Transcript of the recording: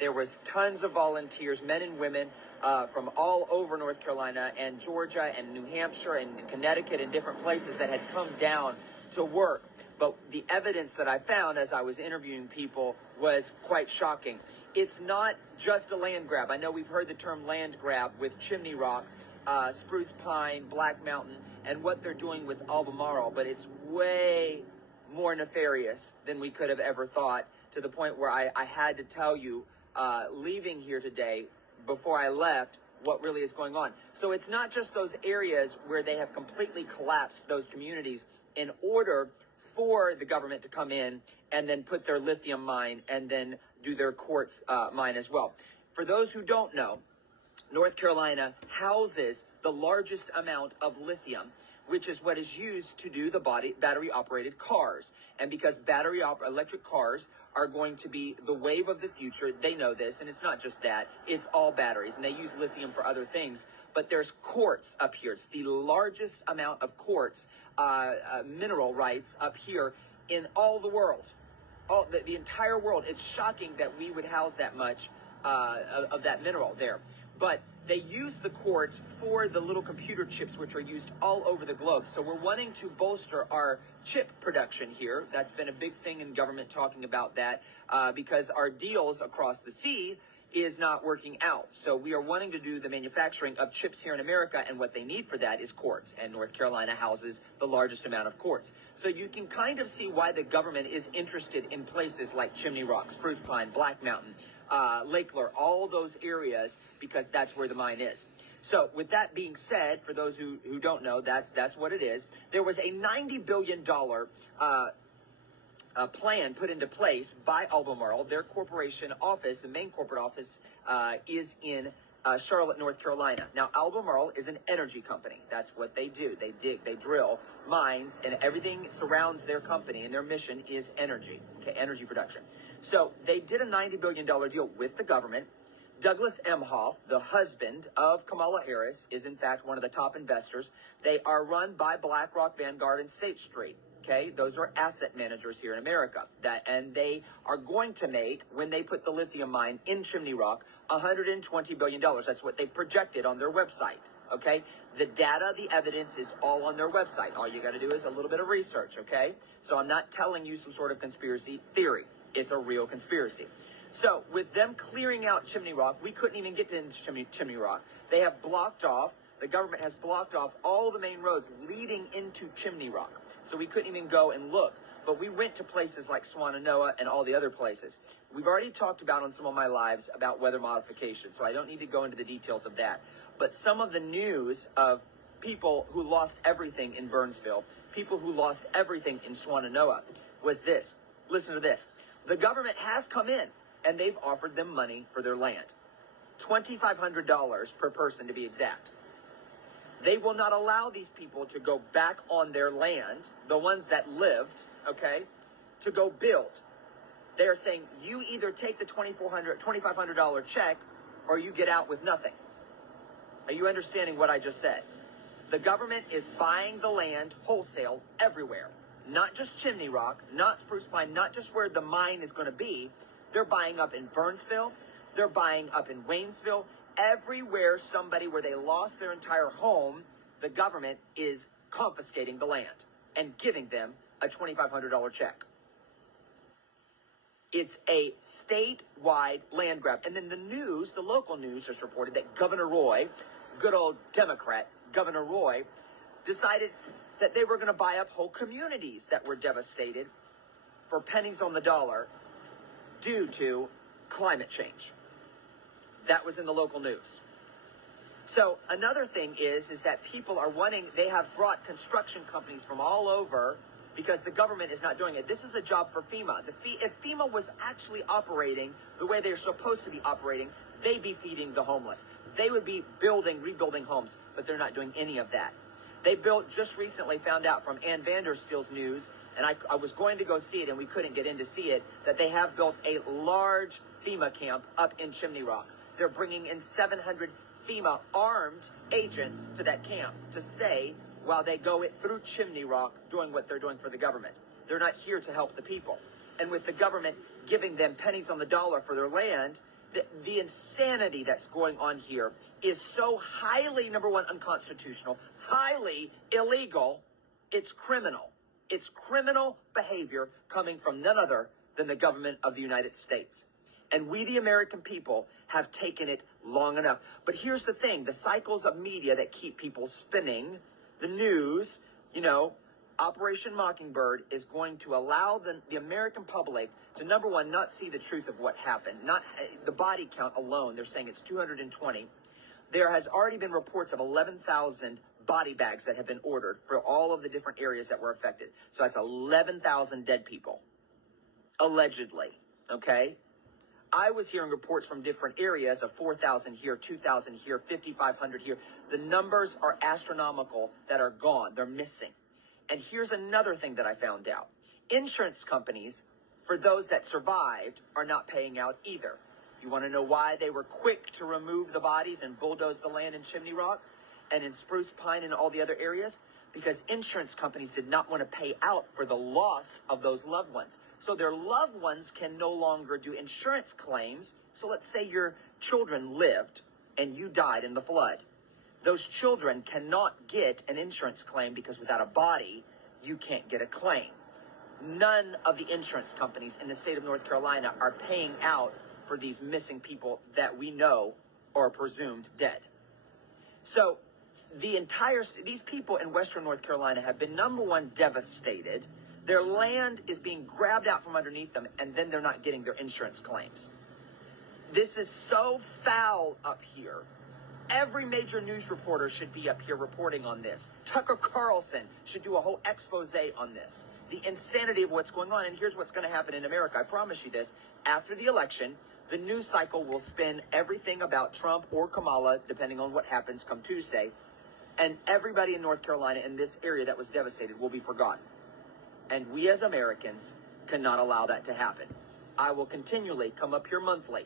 There was tons of volunteers, men and women from all over North Carolina and Georgia and New Hampshire and Connecticut and different places that had come down to work. But the evidence that I found as I was interviewing people was quite shocking. It's not just a land grab. I know we've heard the term land grab with Chimney Rock, Spruce Pine, Black Mountain, and what they're doing with Albemarle, but it's way more nefarious than we could have ever thought, to the point where I had to tell you, leaving here today, before I left, what really is going on. So it's not just those areas where they have completely collapsed those communities in order for the government to come in and then put their lithium mine and then do their quartz mine as well. For those who don't know, North Carolina houses the largest amount of lithium, which is what is used to do the battery-operated cars. And because electric cars are going to be the wave of the future, they know this, and it's not just that, it's all batteries, and they use lithium for other things. But there's quartz up here. It's the largest amount of quartz mineral rights up here in all the world, the entire world. It's shocking that we would house that much of that mineral there. But they use the quartz for the little computer chips, which are used all over the globe. So we're wanting to bolster our chip production here. That's been a big thing in government, talking about that, because our deals across the sea is not working out. So we are wanting to do the manufacturing of chips here in America, and what they need for that is quartz, and North Carolina houses the largest amount of quartz. So you can kind of see why the government is interested in places like Chimney Rock, Spruce Pine, Black Mountain, Lake Lure, all those areas, because that's where the mine is. So with that being said, for those who don't know, that's what it is. There was a $90 billion plan put into place by Albemarle. Their corporation office, the main corporate office, is in Charlotte, North Carolina. Now, Albemarle is an energy company. That's what they do. They dig, they drill mines, and everything surrounds their company, and their mission is energy, energy production. So they did a $90 billion deal with the government. Douglas Emhoff, the husband of Kamala Harris, is in fact one of the top investors. They are run by BlackRock, Vanguard, and State Street. Okay, those are asset managers here in America. And they are going to make, when they put the lithium mine in Chimney Rock, $120 billion. That's what they projected on their website. Okay, the data, the evidence is all on their website. All you got to do is a little bit of research. Okay, so I'm not telling you some sort of conspiracy theory. It's a real conspiracy. So with them clearing out Chimney Rock, we couldn't even get to Chimney Rock. They have blocked off, the government has blocked off all the main roads leading into Chimney Rock. So we couldn't even go and look. But we went to places like Swannanoa and all the other places. We've already talked about on some of my lives about weather modification, so I don't need to go into the details of that. But some of the news of people who lost everything in Burnsville, people who lost everything in Swannanoa, was this. Listen to this. The government has come in, and they've offered them money for their land. $2,500 per person, to be exact. They will not allow these people to go back on their land, the ones that lived, okay, to go build. They are saying, you either take the $2,500 check or you get out with nothing. Are you understanding what I just said? The government is buying the land wholesale everywhere. Not just Chimney Rock, not Spruce Pine, not just where the mine is going to be. They're buying up in Burnsville. They're buying up in Waynesville. Everywhere where they lost their entire home, the government is confiscating the land and giving them a $2,500 check. It's a statewide land grab. And then the news, the local news, just reported that Governor Roy, good old Democrat, Governor Roy, decided that they were going to buy up whole communities that were devastated for pennies on the dollar due to climate change. That was in the local news. So another thing is that people are wanting, they have brought construction companies from all over because the government is not doing it. This is a job for FEMA. If FEMA was actually operating the way they're supposed to be operating, they'd be feeding the homeless. They would be rebuilding homes, but they're not doing any of that. They built, just recently found out from Ann Vandersteel's news, and I was going to go see it and we couldn't get in to see it, that they have built a large FEMA camp up in Chimney Rock. They're bringing in 700 FEMA armed agents to that camp to stay while they go through Chimney Rock doing what they're doing for the government. They're not here to help the people. And with the government giving them pennies on the dollar for their land. The insanity that's going on here is so highly, number one, unconstitutional, highly illegal. It's criminal. It's criminal behavior coming from none other than the government of the United States. And we, the American people, have taken it long enough. But here's the thing, the cycles of media that keep people spinning, the news, Operation Mockingbird is going to allow the American public to, number one, not see the truth of what happened. Not the body count alone. They're saying it's 220. There has already been reports of 11,000 body bags that have been ordered for all of the different areas that were affected. So that's 11,000 dead people, allegedly, okay? I was hearing reports from different areas of 4,000 here, 2,000 here, 5,500 here. The numbers are astronomical that are gone. They're missing. And here's another thing that I found out. Insurance companies, for those that survived, are not paying out either. You want to know why they were quick to remove the bodies and bulldoze the land in Chimney Rock and in Spruce Pine and all the other areas? Because insurance companies did not want to pay out for the loss of those loved ones. So their loved ones can no longer do insurance claims. So let's say your children lived and you died in the flood. Those children cannot get an insurance claim because without a body, you can't get a claim. None of the insurance companies in the state of North Carolina are paying out for these missing people that we know are presumed dead. So these people in Western North Carolina have been, number one, devastated. Their land is being grabbed out from underneath them, and then they're not getting their insurance claims. This is so foul up here. Every major news reporter should be up here reporting on this. Tucker Carlson should do a whole expose on this. The insanity of what's going on. And here's what's going to happen in America. I promise you this. After the election, the news cycle will spin everything about Trump or Kamala, depending on what happens come Tuesday. And everybody in North Carolina in this area that was devastated will be forgotten. And we as Americans cannot allow that to happen. I will continually come up here monthly.